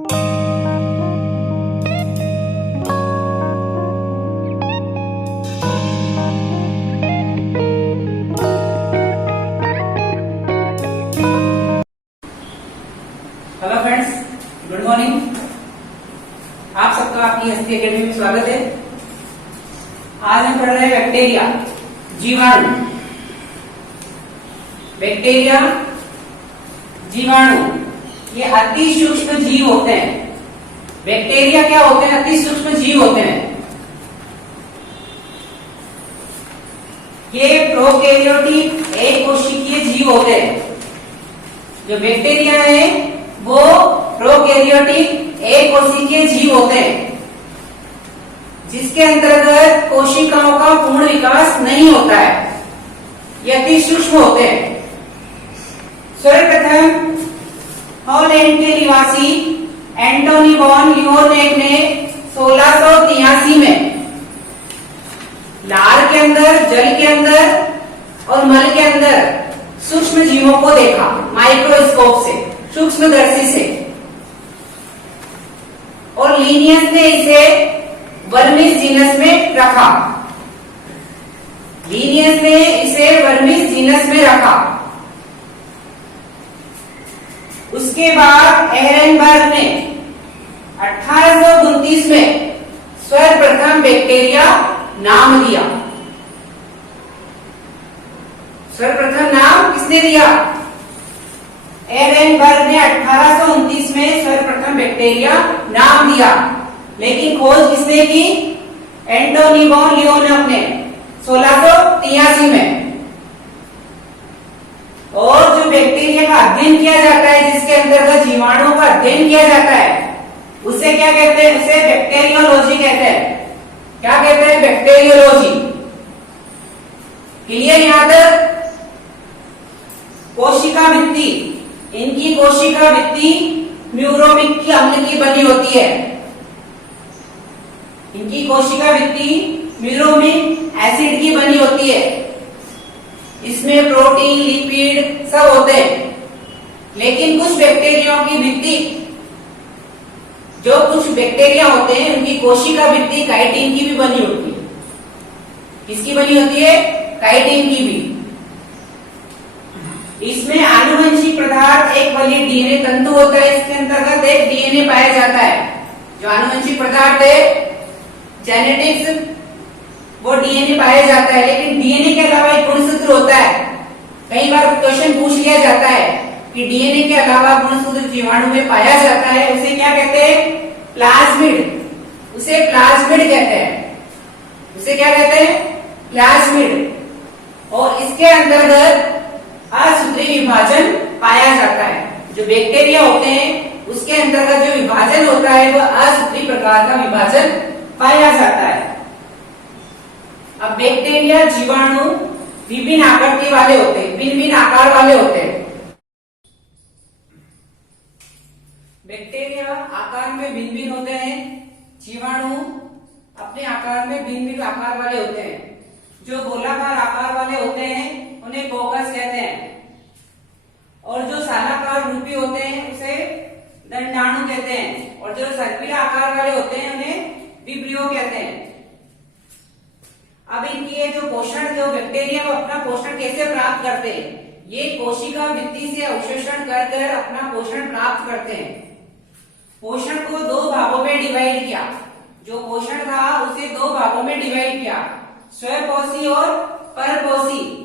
Hello friends, good morning. आप सबका आपकी एसपी एकेडमी में स्वागत है। आज हम पढ़ रहे हैं बैक्टीरिया, जीवाणु। बैक्टीरिया, जीवाणु ये अति सूक्ष्म जीव होते हैं। बैक्टीरिया क्या होते हैं? अति सूक्ष्म जीव होते हैं। ये प्रोकैरियोटिक एक कोशिकीय जीव होते हैं। जो बैक्टीरिया है वो प्रोकैरियोटिक एक कोशिकीय जीव होते हैं, जिसके अंतर्गत कोशिकाओं का पूर्ण विकास नहीं होता है। ये अति सूक्ष्म होते हैं। सर्वप्रथम हॉलैंड के निवासी एंटोनी वॉन लियोनेक ने 1683 में लार के अंदर, जल के अंदर और मल के अंदर सूक्ष्म जीवों को देखा माइक्रोस्कोप से, सूक्ष्मदर्शी से, और लीनियस ने इसे वर्मिस जीनस में रखा। लीनियस ने इसे वर्मिस जीनस में रखा। उसके बाद एहरेनबर्ग ने 1829 में सर्वप्रथम बैक्टीरिया नाम दिया। सर्वप्रथम नाम किसने दिया? एहरेनबर्ग ने 1829 में सर्वप्रथम बैक्टीरिया नाम दिया। लेकिन खोज किसने की? एंटोनी वॉन लियोनेक ने 1683 में। और जो बैक्टीरिया का अध्ययन किया जाता है, जिसके अंतर्गत जीवाणुओं का अध्ययन किया जाता है, उसे क्या कहते हैं? उसे बैक्टीरियोलॉजी कहते हैं। क्या कहते हैं? बैक्टीरियोलॉजी। क्लियर यहां तक? कोशिका भित्ति, इनकी कोशिका भित्ति म्यूरोमिक की अम्ल की बनी होती है। इनकी कोशिका भित्ति म्यूरोमिक एसिड की बनी होती है। इसमें प्रोटीन, लिपिड सब होते हैं। लेकिन कुछ बैक्टीरियाओं की भित्ति, जो कुछ बैक्टीरिया होते हैं, उनकी कोशिका भित्ति काइटिन की भी बनी होती है। किसकी बनी होती है? काइटिन की भी। इसमें आनुवंशिक पदार्थ एक वलिड डीएनए तंतु होता है। इसके अंतर्गत एक डीएनए पाया जाता है। जो आनुवंशिक पदार्थ है, जेनेटिक्स, वो डीएनए पाया जाता है। लेकिन डीएनए के अलावा एक गुणसूत्र होता है। कई बार क्वेश्चन पूछ लिया जाता है कि डीएनए के अलावा गुणसूत्र जीवाणु में पाया जाता है। उसे क्या कहते हैं? प्लाज्मिड। उसे प्लाज्मिड कहते हैं। उसे क्या कहते हैं? प्लाज्मिड। और इसके अंतर्गत असूत्री विभाजन पाया जाता है। जो बैक्टीरिया होते हैं, उसके अंतर्गत जो विभाजन होता है, वह असूत्री प्रकार का विभाजन पाया जाता है। अब बैक्टीरिया, जीवाणु विभिन्न आकृति वाले होते हैं, भिन्न भिन्न आकार वाले होते हैं। बैक्टीरिया आकार में भिन्न भिन्न होते हैं। जीवाणु अपने आकार में भिन्न भिन्न आकार वाले होते हैं। जो गोलाकार आकार वाले होते हैं उन्हें कोकस कहते हैं, और जो सालाकार रूपी होते हैं उसे दंडाणु कहते हैं, और जो सर्पिल आकार वाले होते हैं उन्हें विब्रियो कहते हैं। अब इनकी ये जो पोषण, जो बैक्टीरिया वो अपना पोषण कैसे प्राप्त करते हैं? ये कोशिका भित्ति से अवशोषण कर अपना पोषण प्राप्त करते हैं। पोषण को दो भागों में डिवाइड किया। जो पोषण था उसे दो भागों में डिवाइड किया, स्वपोषी और परपोषी।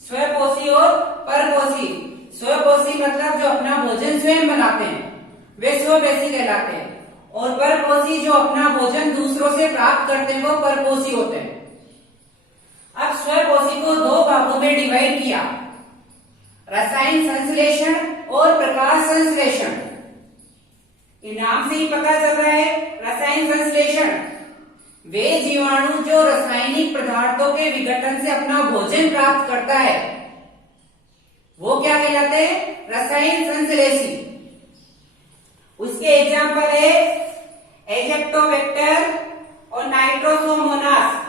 स्वपोषी और परपोषी। स्वपोषी मतलब जो अपना भोजन स्वयं बनाते हैं, वे स्वपोषी कहलाते हैं। और परपोषी जो अपना भोजन दूसरों से प्राप्त करते हैं, वो परपोषी होते हैं। अब स्वपोषी को दो भागों में डिवाइड किया, रसायन संश्लेषण और प्रकाश संश्लेषण। नाम से ही पता चल रहा है, रसायन संश्लेषण वे जीवाणु जो रासायनिक पदार्थों के विघटन से अपना भोजन प्राप्त करता है, वो क्या कहलाते हैं? रसायन संश्लेषी। उसके एग्जाम्पल है एजेक्टोबैक्टर और नाइट्रोसोमोनास।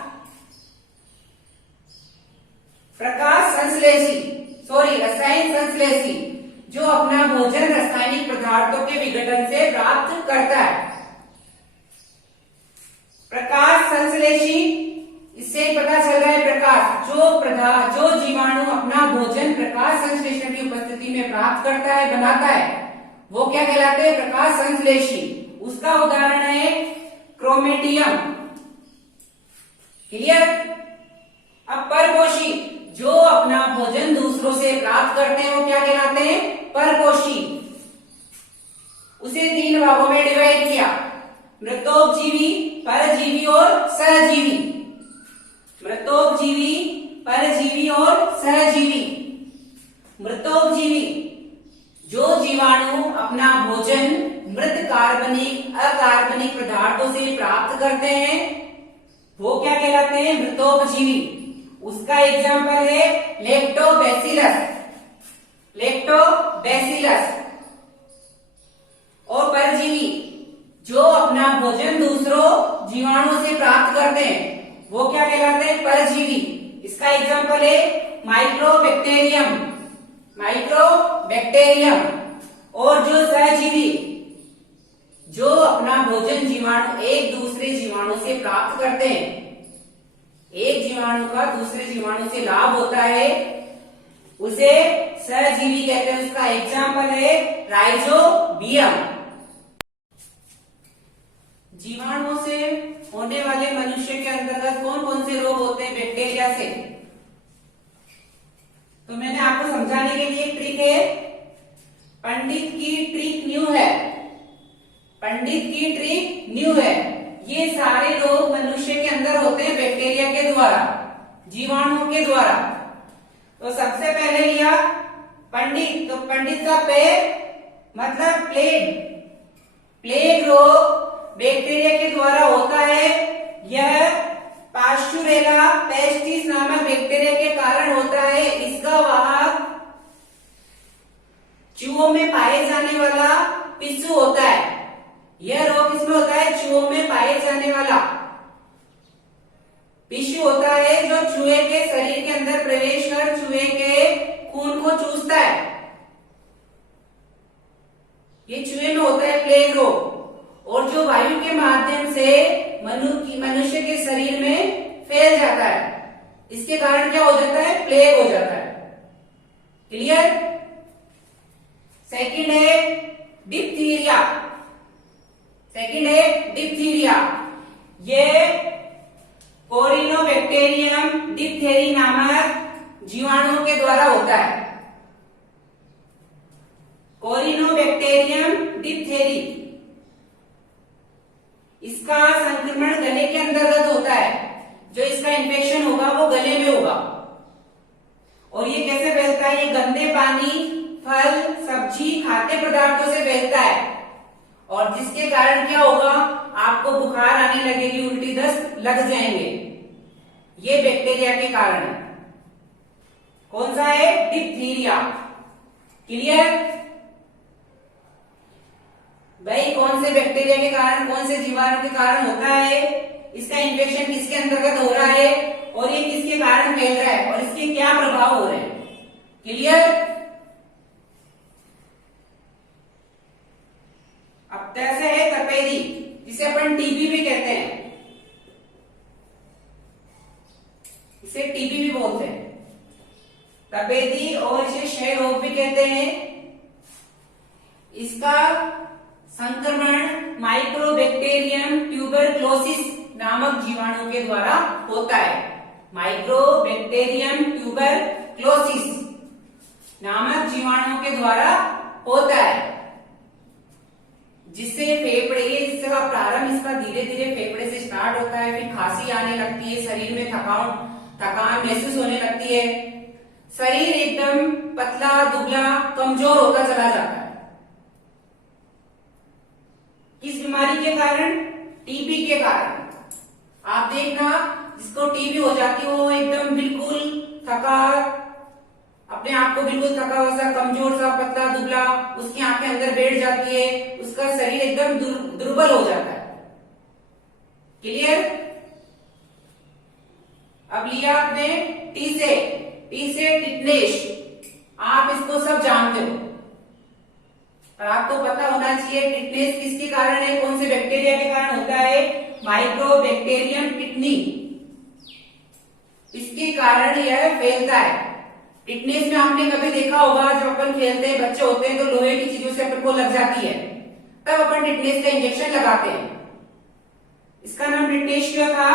प्रकाश संश्लेषी, रसायन संश्लेषी जो अपना भोजन रासायनिक पदार्थों के विघटन से प्राप्त करता है। प्रकाश संश्लेषी, इससे पता चल रहा है प्रकाश, जो जीवाणु अपना भोजन प्रकाश संश्लेषण की उपस्थिति में प्राप्त करता है, बनाता है, वो क्या कहलाते हैं? प्रकाश संश्लेषी। उसका उदाहरण है क्रोमेटियम। क्लियर? अब परपोषी, जो अपना भोजन दूसरों से प्राप्त करते हैं, वो क्या कहलाते हैं? परपोषी। उसे 3 भागों में डिवाइड किया, मृतोपजीवी, परजीवी और सहजीवी। मृतोपजीवी, परजीवी और सहजीवी। मृतोपजीवी, जो जीवाणु अपना भोजन मृत कार्बनिक, अकार्बनिक पदार्थों से प्राप्त करते हैं, वो क्या कहलाते हैं? मृतोपजीवी। उसका एग्जाम्पल है लैक्टोबैसिलस। लैक्टोबैसिलस। और परजीवी, जो अपना भोजन दूसरों जीवाणुओं से प्राप्त करते हैं, वो क्या कहलाते हैं? परजीवी। इसका एग्जाम्पल है माइक्रोबैक्टीरियम। माइक्रोबैक्टीरियम। और जो सहजीवी, जो अपना भोजन जीवाणु एक दूसरे जीवाणु से प्राप्त करते हैं, एक जीवाणु का दूसरे जीवाणु से लाभ होता है, उसे सहजीवी कहते हैं। उसका एग्जाम्पल है राइजोबियम। जीवाणुओं से होने वाले मनुष्य के अंतर्गत कौन कौन से रोग होते हैं बैक्टीरिया से? तो मैंने आपको समझाने के लिए एक ट्रिक है। पंडित की ट्रिक न्यू है। पंडित की ट्रिक न्यू है। ये सारे रोग मनुष्य के अंदर होते हैं बैक्टीरिया के द्वारा, जीवाणुओं के द्वारा। तो सबसे पहले लिया पंडित, तो पंडित का पे मतलब प्लेग। प्लेग रोग बैक्टीरिया के द्वारा होता है। यह पास्चुरेला पेस्टिस नामक बैक्टीरिया के कारण होता है। इसका वाहक चूहों में पाए जाने वाला पिस्सू होता है। यह रोग किसमें होता है? चूहों में पाए जाने वाला पिस्सू होता है, जो चूहे के शरीर के अंदर प्रवेश कर चूहे के खून को चूसता है। ये चूहे में होता है प्लेग रोग। और जो वायु के माध्यम से मनुष्य के शरीर में फैल जाता है, इसके कारण क्या हो जाता है? प्लेग हो जाता है। क्लियर? सेकंड है डिप्थीरिया। सेकंड है डिप्थीरिया। ये कोरिनोबैक्टीरियम डिप्थेरी नामक जीवाणुओं के द्वारा होता है। कोरिनोबैक्टीरियम डिप्थेरी, इसका संक्रमण गले के अंतर्गत होता है। जो इसका इन्फेक्शन होगा वो गले में होगा। और ये कैसे फैलता है? ये गंदे पानी, फल, सब्जी, खाद्य पदार्थों से फैलता है। और जिसके कारण क्या होगा? आपको बुखार आने लगेगी, उल्टी दस्त लग जाएंगे। ये बैक्टीरिया के कारण है। कौन सा है? डिप्थीरिया। क्लियर? भाई कौन से बैक्टीरिया के कारण, कौन से जीवाणु के कारण होता है? इसका इन्फेक्शन किसके अंतर्गत हो रहा है और ये किसके कारण फैल रहा है और इसके क्या प्रभाव हो रहे हैं? क्लियर? अब जैसे है तपेदी, जिसे अपन टीबी भी कहते हैं, इसे टीबी भी बोलते हैं, तपेदी, और इसे क्षय रोग भी कहते हैं। इसका संक्रमण माइक्रोबैक्टीरियम ट्यूबरक्लोसिस नामक जीवाणु के द्वारा होता है। माइक्रोबैक्टीरियम ट्यूबरक्लोसिस नामक जीवाणु के द्वारा होता है, जिससे फेफड़े, इसका प्रारंभ इसका धीरे धीरे फेफड़े से स्टार्ट होता है, फिर खांसी आने लगती है, शरीर में थकान महसूस होने लगती है, शरीर एकदम पतला, दुबला, कमजोर होता चला जाता है। किस बीमारी के कारण? टीबी के कारण। आप देखना, जिसको टीबी हो जाती है वो एकदम बिल्कुल थका, अपने आप को बिल्कुल थका हुआ सा, कमजोर सा, पतला, दुबला, उसकी आंखें अंदर बैठ जाती है, उसका शरीर एकदम दुर्बल हो जाता है। क्लियर? अब लिया आपने टी से टिटनेस, आप इसको सब जानते हो। और आपको पता होना चाहिए टिटनेस किसके कारण है, कौन से बैक्टीरिया के कारण होता है, माइक्रोबैक्टीरियम टिटनी, इसके कारण यह फैलता है। टिटनेस में आपने कभी देखा होगा जब अपन खेलते हैं, बच्चे होते हैं तो लोहे की चीजों से अपन को लग जाती है, तब अपन टिटनेस का इंजेक्शन लगाते हैं। इसका नाम टिटनेस क्यों था?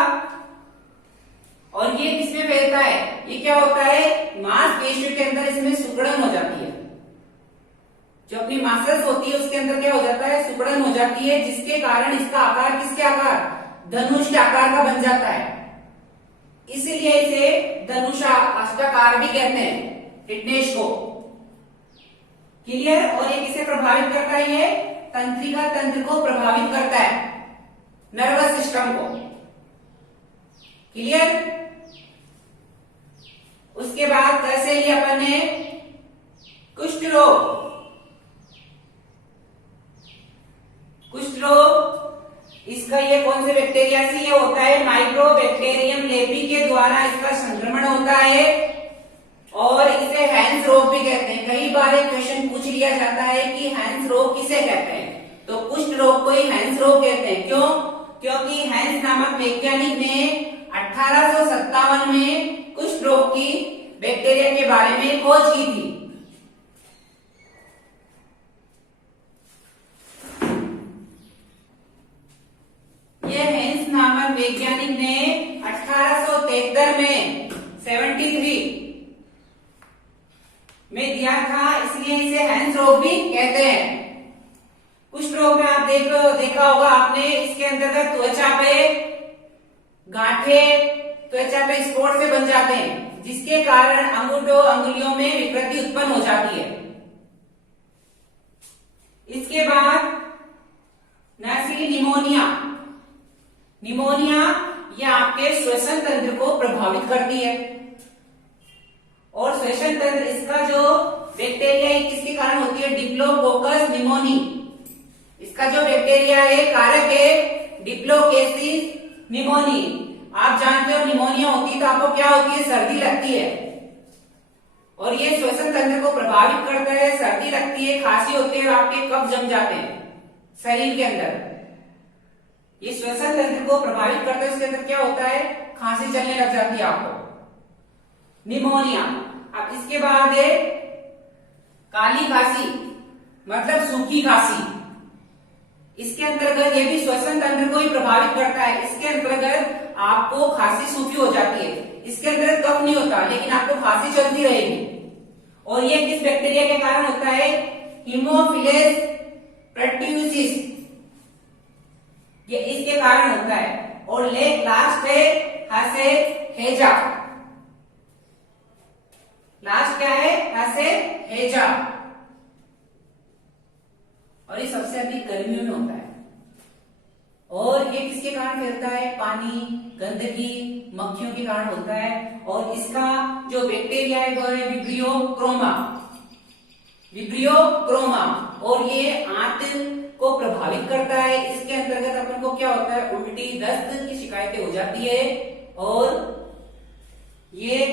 और ये किसमें फैलता है? ये क्या होता है, मांसपेशियों के अंदर इसमें सिकुड़न हो जाती है। जो अपनी मांसपेशी होती है उसके अंदर क्या हो जाता है, सिकुड़न हो जाती है, जिसके कारण इसका आकार किसके आकार, धनुष के आकार का बन जाता है। इसीलिए इसे धनुषाकार भी कहते हैं टिटनेस को। क्लियर? और ये किसे प्रभावित करता है? ये तंत्रिका तंत्र को प्रभावित करता है, नर्वस सिस्टम को। क्लियर? उसके बाद कैसे लिया अपन ने कुष्ठ रोग। कुष्ठ रोग इसका ये कौन से बैक्टीरिया से ये होता है, माइक्रोबैक्टीरियम लेपी के द्वारा इसका संक्रमण होता है, और इसे हैंस रोग भी कहते हैं। कई बार एक क्वेश्चन पूछ लिया जाता है कि हैंस रोग किसे कहते हैं, तो कुष्ठ रोग को ही हैंस रोग कहते हैं। क्यों? क्योंकि हैंस नामक वैज्ञानिक ने 1857 में कुष्ठ रोग की बैक्टीरिया के बारे में खोज की थी। यह हैंस नामक वैज्ञानिक ने 1873 में 73 में दिया था, इसलिए इसे हैंस रोग भी कहते हैं। कुष्ठ रोग में आप देखा होगा आपने, इसके अंतर्गत त्वचा पे गांठे, त्वचा पे स्पॉट से बन जाते हैं, जिसके कारण अंगुलियों में विकृति उत्पन्न हो जाती है। इसके बाद नैसिली निमोनिया। निमोनिया यह आपके श्वसन तंत्र को प्रभावित करती है, और श्वसन तंत्र इसका जो बैक्टीरिया है किसके कारण होती है, डिप्लोकोकस निमोनी। इसका जो बैक्टीरिया है कारक है डिप्लोकोकस निमोनी। आप जानते हो निमोनिया होती है तो आपको क्या होती है, सर्दी लगती है, और ये श्वसन तंत्र को प्रभावित करता है। सर्दी लगती है, खांसी होती है, और आपके कफ जम जाते हैं शरीर के अंदर। ये श्वसन तंत्र को प्रभावित करता है, उसके अंदर क्या होता है, खांसी चलने लग जाती है आपको, निमोनिया। अब इसके बाद है काली खांसी, मतलब सूखी खांसी। इसके अंतर्गत ये भी श्वसन तंत्र को ही प्रभावित करता है। इसके अंतर्गत आपको खांसी सूखी हो जाती है। इसके अंदर कफ नहीं होता, लेकिन आपको खांसी चलती रहेगी। और ये किस बैक्टीरिया के कारण होता है, हीमोफिलस प्रट्यूसिस, ये इसके कारण होता है। और लास्ट है हसे हेजा। लास्ट क्या है, हसे हेजा, और ये सबसे अधिक गर्मियों में होता है। और ये किसके कारण फैलता है, पानी, गंदगी, मक्खियों के कारण होता है। और इसका जो बैक्टीरिया है वो है विब्रियो क्रोमा। विब्रियो क्रोमा, और ये आंत को प्रभावित करता है। इसके अंतर्गत अपन को क्या होता है, उल्टी दस्त की शिकायतें हो जाती है। और ये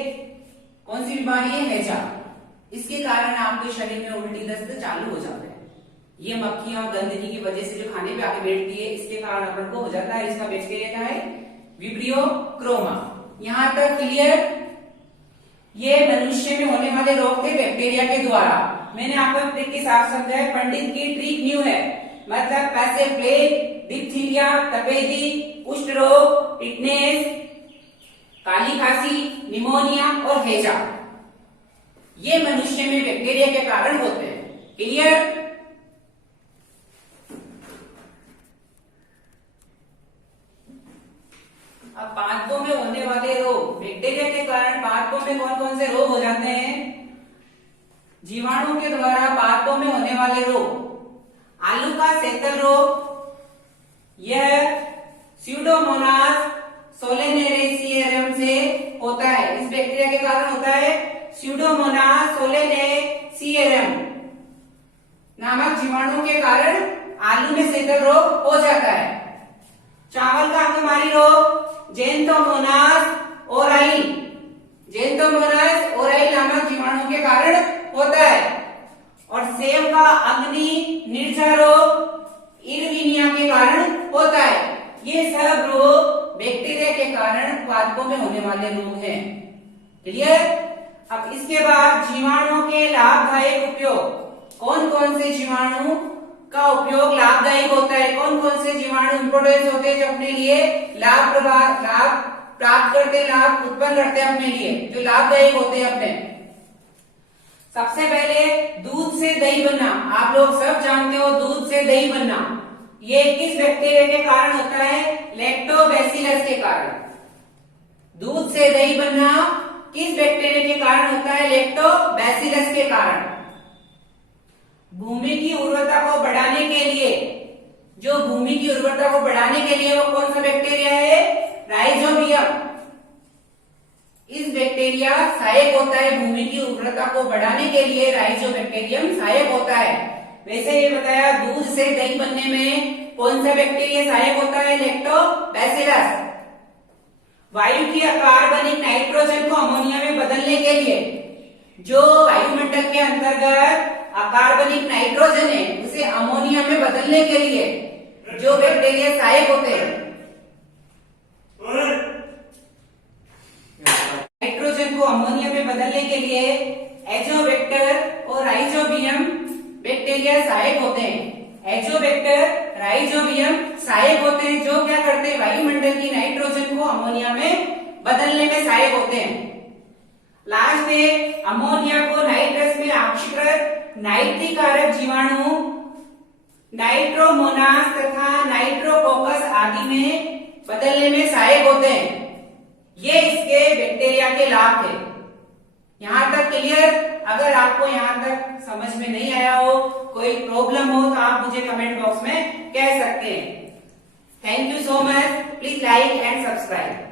कौन सी बीमारी है, हैजा। इसके कारण आपके शरीर में उल्टी दस्त चालू हो जाता है। ये मक्खियां गंदगी की वजह से जो खाने पे आके बैठती है, इसके कारण अपन को हो जाता है। इसका बैक्टीरिया क्या है, विब्रियो क्रोमा। यहां तक क्लियर? ये मनुष्य में होने वाले रोग थे बैक्टीरिया के द्वारा। मैंने आपको ट्रिक के साथ समझाया, पंडित की ट्रिक न्यू है, मतलब पैसे प्लेग, डिप्थीरिया, तपेदी, कुष्ठ रोग, टिटनेस, काली खांसी, निमोनिया और हैजा, ये मनुष्य में बैक्टीरिया के कारण होते हैं। क्लियर? अब पादपों में होने वाले रोग, बैक्टीरिया के कारण पादपों में कौन कौन से रोग हो जाते हैं, जीवाणु के द्वारा पादपों में होने वाले रोग। आलू का सेतल रोग, यह स्यूडोमोनास सोलेनेरेसियरम से होता है। इस बैक्टीरिया के कारण होता है। स्यूडोमोनास सोलेनेरेसियरम नामक जीवाणु के कारण आलू में सेतल रोग हो जाता है। चावल का अंगमारी रोग, जेंथोमोनास ओराई, जेंथोमोनास ओराई नामक जीवाणु के कारण होता है। और सेब का अग्नि ये सब रोग बैक्टीरिया के कारण उत्पादकों में होने वाले रोग हैं। क्लियर? अब इसके बाद जीवाणुओं के लाभदायक उपयोग। कौन कौन से जीवाणु का उपयोग लाभदायक होता है, कौन कौन से जीवाणु इंपोर्टेंट होते हैं जो अपने लिए लाभ प्राप्त करते हैं, लाभ उत्पन्न करते हैं अपने लिए, जो लाभदायक होते हैं अपने। सबसे पहले दूध से दही बनना। आप लोग सब जानते हो दूध से दही बनना ये किस बैक्टीरिया के कारण होता है? लैक्टोबैसिलस के कारण। दूध से दही बनना किस बैक्टीरिया के कारण होता है? लैक्टोबैसिलस के कारण। भूमि की उर्वरता को बढ़ाने के लिए, जो भूमि की उर्वरता को बढ़ाने के लिए वो कौन सा बैक्टीरिया है? राइजोबियम। इस बैक्टीरिया सहायक होता है भूमि की उर्वरता को बढ़ाने के लिए, राइजोबैक्टीरियम सहायक होता है। वैसे ये बताया दूध से दही बनने में कौन सा बैक्टीरिया सहायक होता है? लैक्टोबैसिलस। वायु की कार्बनिक नाइट्रोजन को अमोनिया में बदलने के लिए, जो वायुमंडल के अंतर्गत अकार्बनिक नाइट्रोजन है उसे अमोनिया में बदलने के लिए जो बैक्टीरिया सहायक होते हैं, नाइट्रोजन को अमोनिया में बदलने के लिए एजोबैक्टर और राइजोबियम बैक्टीरिया सहायक होते हैं। एजोबैक्टर, राइजोबियम सहायक होते हैं, जो क्या करते हैं? वायुमंडल की नाइट्रोजन को अमोनिया में बदलने में सहायक होते हैं। लास्ट में अमोनिया को नाइट्रस में ऑक्सीकृत नाइट्रीकारक जीवाणु नाइट्रोमोनास तथा नाइट्रोकोकस आदि में बदलने में सहायक होते हैं। ये इसके बैक्टीरिया के लाभ थे। यहां तक क्लियर? अगर आपको यहां तक समझ में नहीं आया हो, कोई प्रॉब्लम हो तो आप मुझे कमेंट बॉक्स में कह सकते हैं। Thank you so much. Please like and subscribe.